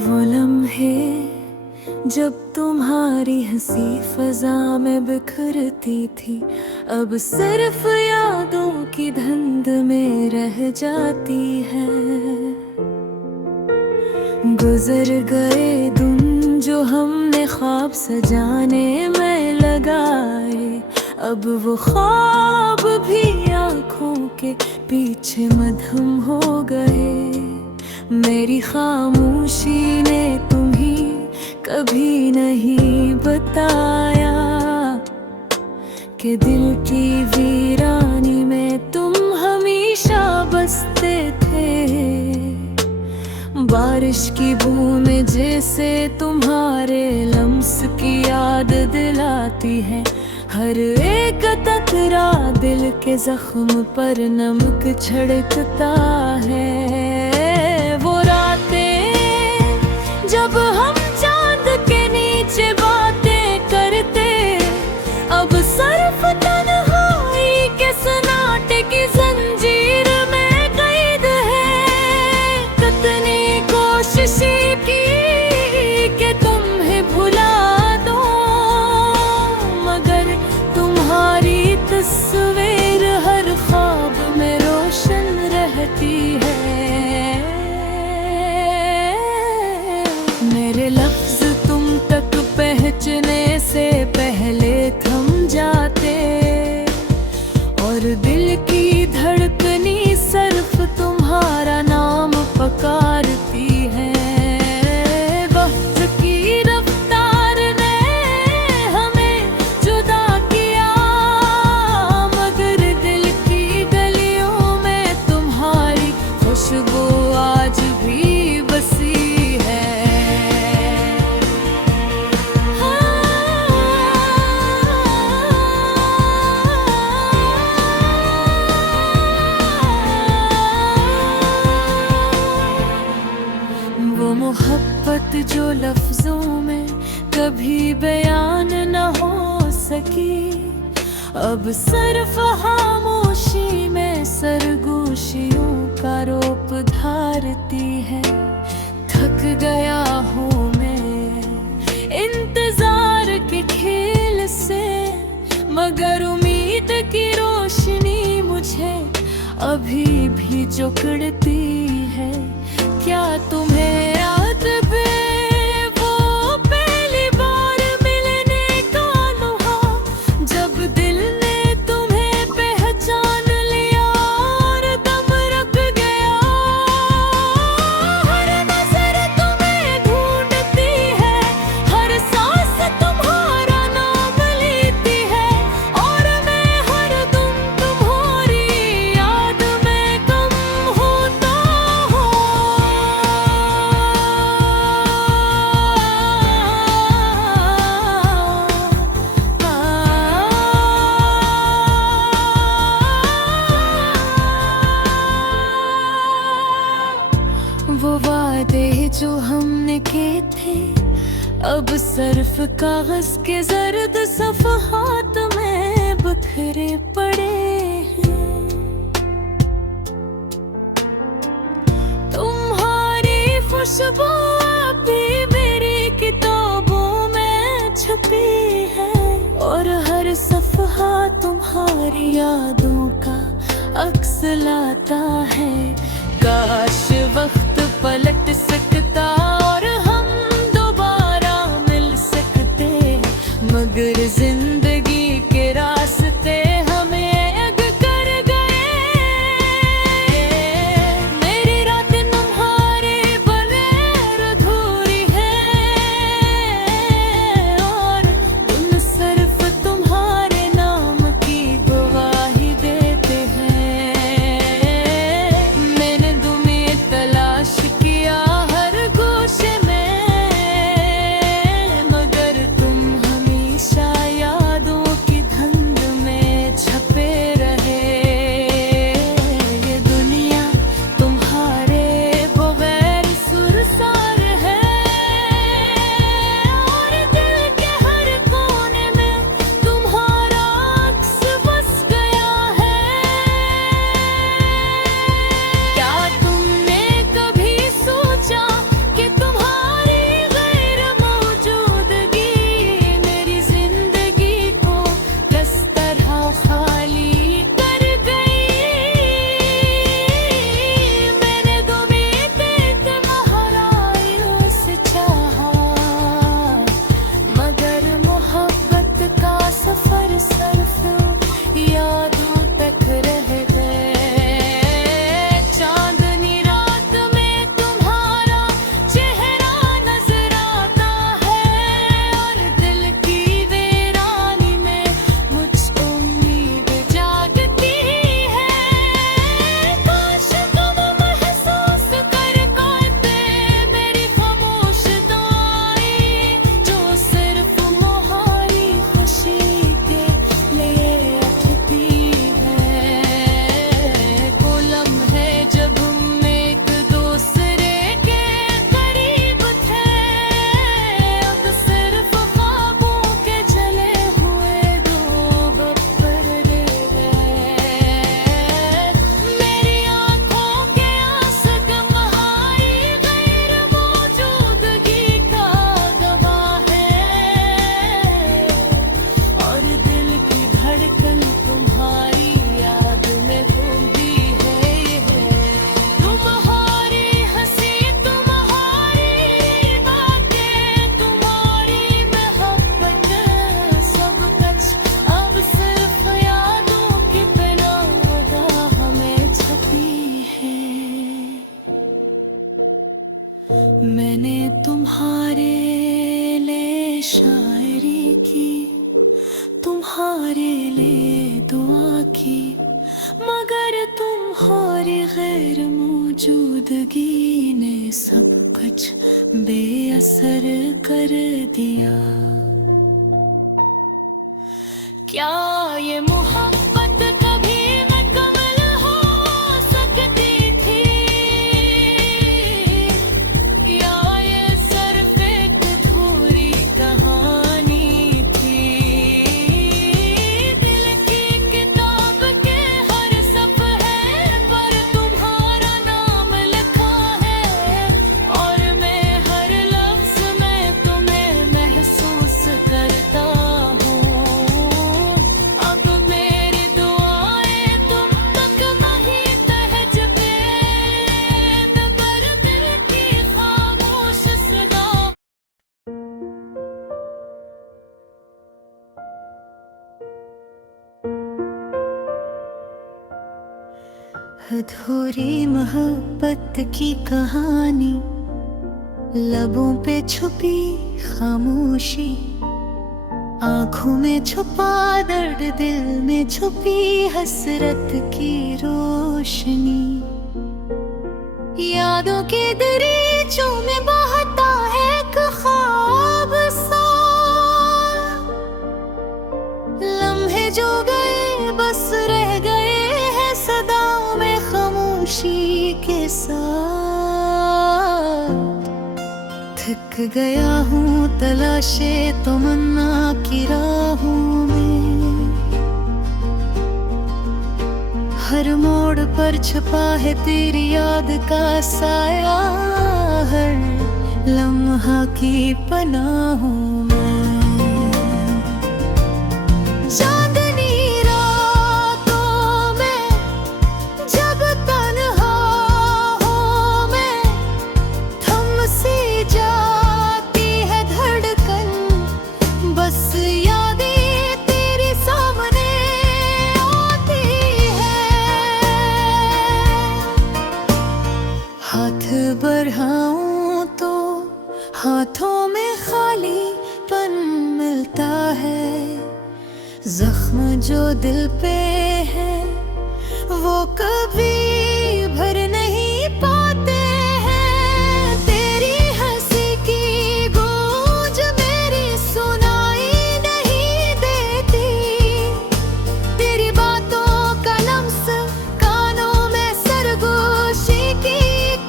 वो लम्हे जब तुम्हारी हंसी फजा में बिखरती थी, अब सिर्फ यादों की धुंध में रह जाती है। गुजर गए दिन जो हमने ख्वाब सजाने में लगाए, अब वो ख्वाब भी आँखों के पीछे मधुम हो गए। मेरी खामोशी ने तुम्हें कभी नहीं बताया कि दिल की वीरानी में तुम हमेशा बसते थे। बारिश की बूंदें जैसे तुम्हारे लम्स की याद दिलाती है, हर एक टकरा दिल के जख्म पर नमक छिड़कता है। वो रातें जब हम चांद के नीचे बातें करते, अब सिर्फ तन्हाई के सन्नाटे की जंजीर में कैद है। कितनी कोशिशें की कि तुम्हें भुला दो, मगर तुम्हारी तस्वीर हर ख्वाब में रोशन रहती है। मेरे लफ्ज तुम तक पहुंचने से पहले थम जाते, और दिल की धड़कनी सिर्फ तुम्हारा नाम पुकारती है। वक्त की रफ्तार ने हमें जुदा किया, मगर दिल की गलियों में तुम्हारी खुशबू आज भी बसी है। वो मोहब्बत जो लफ्जों में कभी बयान न हो सकी, अब सिर्फ खामोशी में सरगोशियों का रोप धारती है। थक गया हूँ मैं इंतजार के खेल से, मगर उम्मीद की रोशनी मुझे अभी भी जकड़ती है। क्या तुम्हें याद है वो पहली बार मिलने का लम्हा, जब दिल ने तुम्हें पहचान लिया और दम रख गया। हर नजर तुम्हें ढूंढती है, हर सांस तुम्हारा नाम लेती है, और मैं हर दम तुम्हारी याद में कम होता हूँ। वो वादे जो हमने किए थे, अब सिर्फ कागज के जर्द सफ़हात में बिखरे पड़े हैं। तुम्हारी खुशबू अभी मेरी किताबों में छपी है, और हर सफ़हा तुम्हारी यादों का अक्स लाता है। काश वक्त पलट सकता और हम दोबारा मिल सकते, मगर जिंदगी के रास्ते हमें अलग कर गए। मेरी रातें तुम्हारे बगैर अधूरी है, और तुम सिर्फ तुम्हारे नाम की गवाही देते हैं। मैंने तुम्हें तुम्हारे लिए शायरी की, तुम्हारे लिए दुआ की, मगर तुम्हारी गैर मौजूदगी ने सब कुछ बेअसर कर दिया। क्या ये मोहब्बत कभी मुकम्मल हो सकती थी, या ये सिर्फ एक अधूरी कहानी थी। दिल की किताब के हर सफ़े पर तुम्हारा नाम लिखा है, और मैं हर लफ्ज़ में तुम्हें महसूस करता हूँ। अब मेरी दुआएं तुम तक वहीं तहज बेद पर दिल की खामोश सदा। अधूरी मोहब्बत की कहानी, लबों पे छुपी खामोशी, आँखों में छुपा दर्द, दिल में छुपी हसरत की रोशनी। यादों के दरीचों में बहता है एक ख्वाब सा, लम्हे जो गए बस रह गए हैं सदाओं में खामोशी के साथ। थक गया हूँ तलाशे तमन्ना की राहों में, हर मोड़ पर छुपा है तेरी याद का साया, हर लम्हा की पनाहों में। चांदनी रातों में जब तन्हा हूँ मैं, थम सी जाती है धड़कन, बस यादें तेरी सामने आती है। हाथ बढ़ाऊं तो हाथों में खालीपन मिलता है, जख्म जो दिल पे है वो कभी भर नहीं पाते हैं। तेरी हंसी की गूंज मेरी सुनाई नहीं देती, तेरी बातों का लम्स कानों में सरगोशी की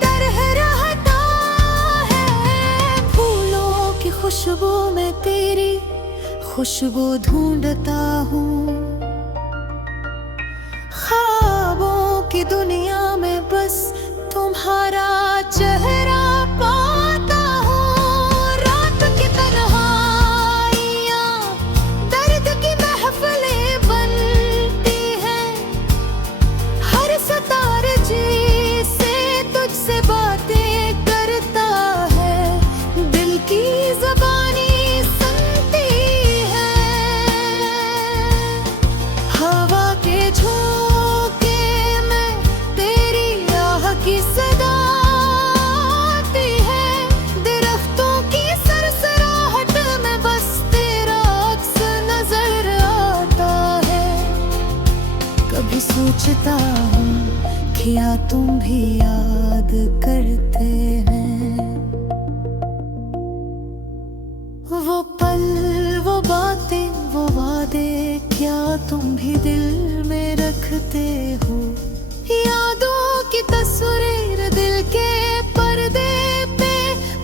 तरह रहता है। फूलों की खुशबू में तेरी खुशबू ढूंढता हूँ, ख्वाबों की दुनिया में बस तुम्हारा चेहरा पाता हूँ। रात की तन्हाइयाँ दर्द की महफिलें बनती हैं, हर सितारे जी से तुझसे बातें करता है, दिल की ज़बानी हवा के झोंके में तेरी आह की सदा आती है, दरख्तों की सरसराहट में बस तेरा अक्स नजर आता है। कभी सोचता हूँ क्या तुम भी याद करते हैं, वो पल वो बातें वो वादे, क्या तुम भी दिल में रखते हो। यादों की तस्वीर दिल के पर्दे पे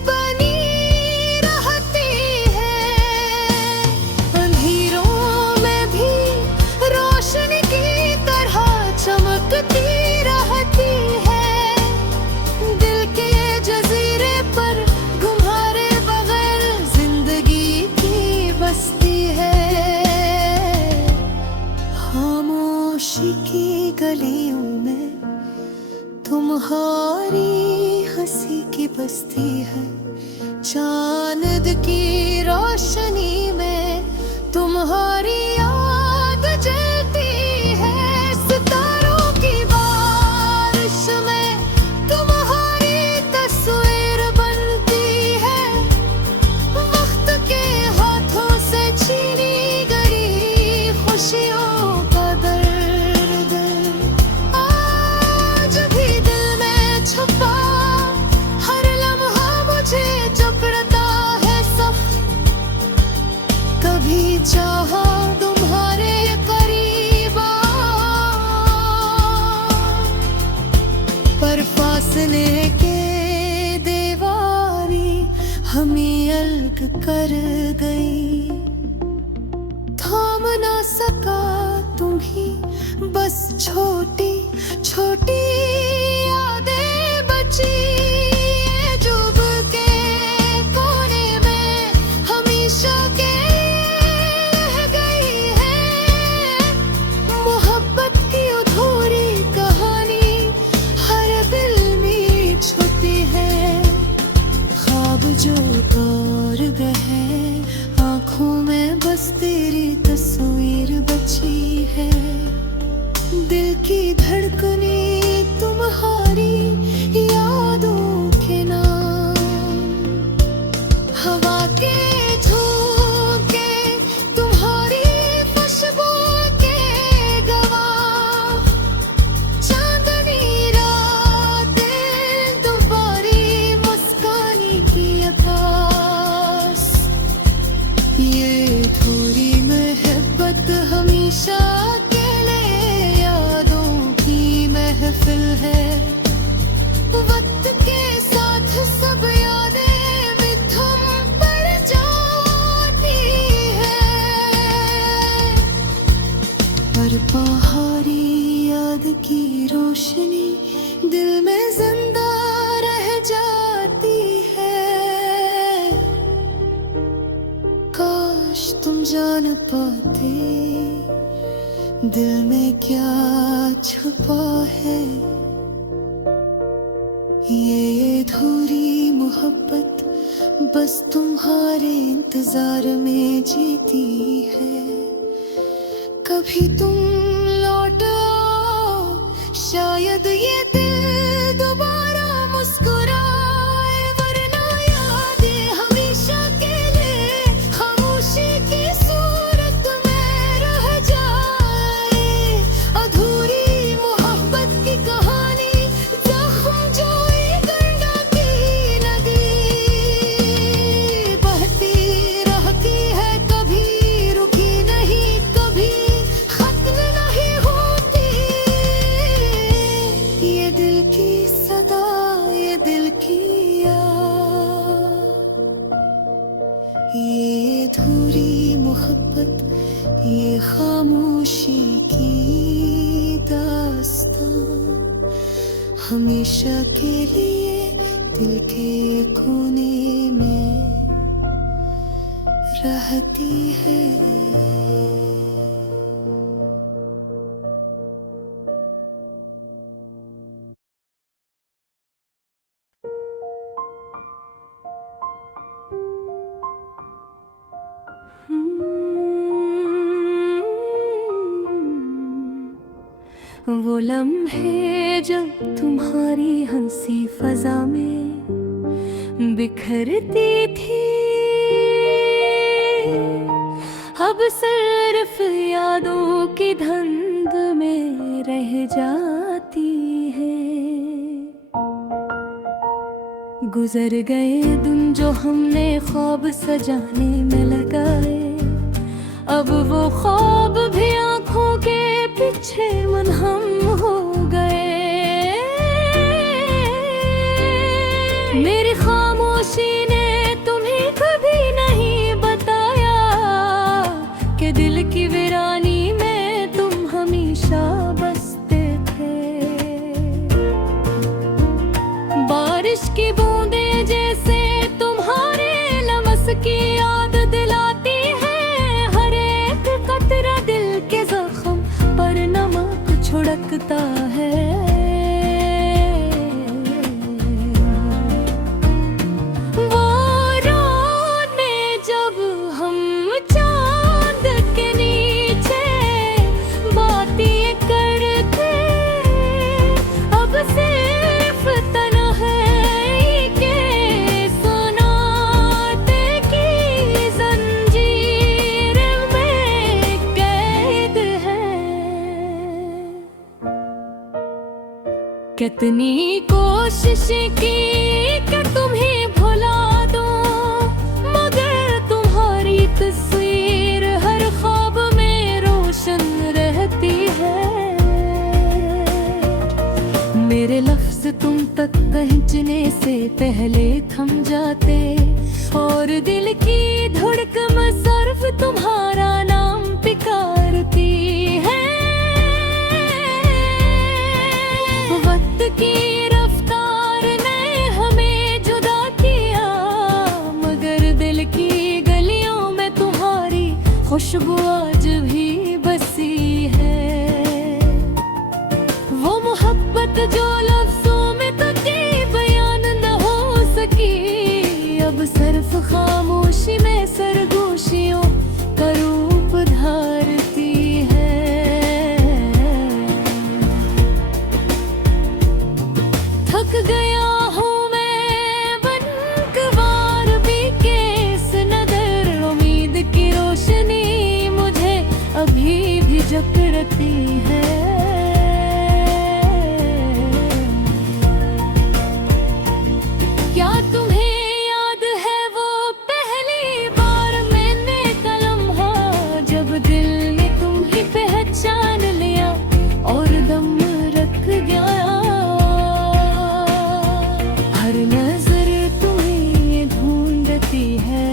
बनी रहती है, अंधेरों में भी रोशनी की तरह चमकती रहती है। दिल के जजीरे पर घुमारे बगैर जिंदगी की बसती है, खामोशी की गलियों में तुम्हारी हंसी की बस्ती है। चांद की रोशनी में तुम्हारी याद जलती है, सितारों की बारिश में तुम्हारी तस्वीर बनती है। हमें अलग कर गई। थाम ना सका तुम्हें, बस छोटी छोटी यादें बची। डूब के कोने में हमेशा के रह गई है। मोहब्बत की अधूरी कहानी हर दिल में छुपी है। ख्वाब जो तोड़ गए, आँखों में बस तेरी तस्वीर बची है। दिल की धड़कने तुम्हारी यादों के नाम। हवा के झोंके तुम्हारी खुशबू के गवाह। चांदनी रातें दोबारी मुस्काने की आकाश। ये थोड़ी मोहब्बत हमेशा के लिए यादों की महफिल है। वक्त के साथ सब यादें भी थम पड़ जाती है। पर पहाड़ी याद की रोशनी दिल में जिंदा रह जाती है। काश तुम जान पाते दिल में क्या छुपा है। ये अधूरी मोहब्बत बस तुम्हारे इंतजार में जीती है। कभी तुम लौट आओ, शायद ये दिल दोबारा मुस्कुराए। वरना यादें हमेशा के लिए खामोशी की सूरत में रह जाए। अधूरी मोहब्बत की कहानी जख्म जो गंगा की नदी बहती रहती है। कभी रुकी नहीं, कभी खत्म नहीं होती। ये दिल की सदा, ये दिल की याद। ये अधूरी मोहब्बत, ये खामोशी की दास्तां हमेशा के लिए दिल के कोने में रहती है। वो लम्हे जब तुम्हारी हंसी फजा में बिखरती थी। अब सिर्फ यादों की धुंध में रह जाती है। गुजर गए दिन जो हमने ख्वाब सजाने में लगाए। अब वो ख्वाब भी आंखों के पीछे मनहम हो गए। मेरी खामोशी ने तुम्हें कभी नहीं बताया कि दिल की वीरानी में तुम हमेशा बसते थे। बारिश की बूंदें जैसे तुम्हारे लमस की याद दिलाती है। हर एक कतरा दिल के जख्म पर नमक छिड़कता है। वो रातें जब हम चांद के नीचे बातें करते। अब सिर्फ तन्हाई के सुनाते की जंजीर में कैद है। कितनी कोशिश की कि तुम्हें भुला दूं, मगर तुम्हारी तस्वीर हर ख्वाब में रोशन रहती है। मेरे लफ्ज तुम तक पहुंचने से पहले थम जाते खुशबू आज भी बसी है। वो मोहब्बत जो लफ्जों में तुझे बयान न हो सकी, अब सिर्फ खामोशी में सरगोशियों का रूप धारती है। थक गया हूँ मैं बनकवार भी के इस नजर, उम्मीद की रोशनी मुझे अभी भी जकड़ती है। क्या तुम्हें याद है वो पहली बार मैंने कलम हो, जब दिल ने तुम्हें पहचान लिया और दम रख गया। हर नजर तुम्हें ढूंढती है,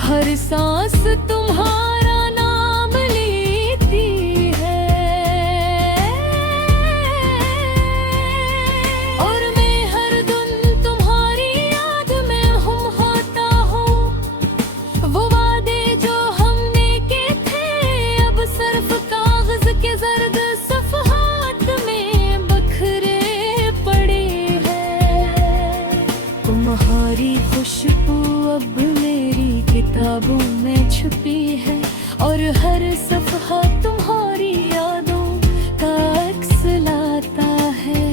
हर सांस तुम्हारा नाम लेती है। और मैं हर दिन तुम्हारी याद में गुम होता हूँ। वो वादे जो हमने किए थे अब सिर्फ कागज के जर्द सफ़हात में बखरे पड़े हैं। तुम्हारी खुशबू अब मेरी किताबों में छुपी है, और हर सफ़हा तुम्हारी यादों का अक्स लाता है।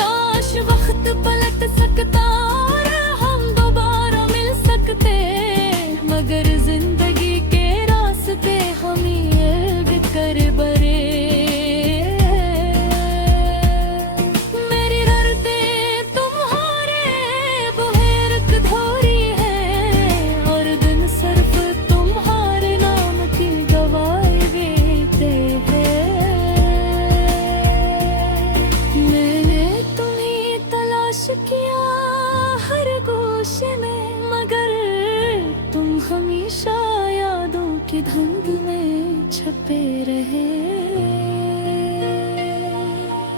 काश वक्त पलट सकता और हम दोबारा मिल सकते, मगर जिंदगी के रास्ते हम ये कर बरे। मेरी दर्दें तुम्हारे बुहेरक धोरी है, और दिन सिर्फ तुम्हारे नाम की गवाही देते हैं। मैंने तुम्हें तलाश किया हर गोशे में, मगर तुम हमेशा यादों की धुंध में छपे रहे।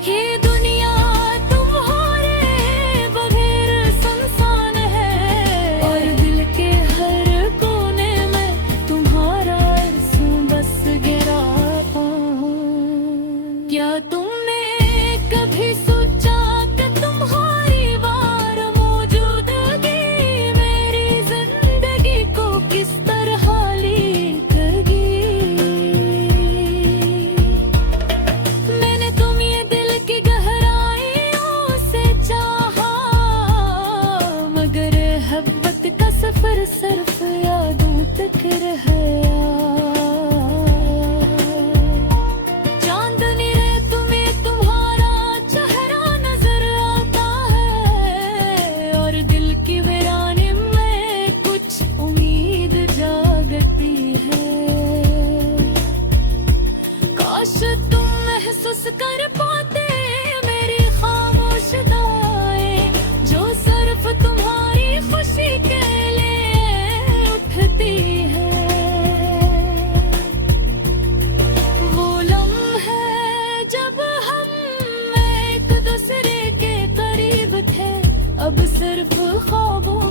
ये दुनिया तुम्हारे बगैर सुनसान है, और दिल के हर कोने में तुम्हारा अर्ज़ बस गिरा। क्या तुमने कभी सोचा कि तुम्हारी बार मौजूदगी मेरी जिंदगी को किस तरह लिखेगी? मैंने तुम्हें दिल की गहराइयों से चाहा, मगर मोहब्बत का सफर सिर्फ यादों तक रह गया। चांदनी रात में तुम्हारा चेहरा नजर आता है, और दिल की वीरानी में कुछ उम्मीद जागती है। काश तुम महसूस कर पाते मेरी खामोश दुआएं, जो सिर्फ तुम्हारी खुशी के लिए उठती है। वो लम्हे जब हम एक दूसरे के करीब थे, अब सिर्फ ख्वाबों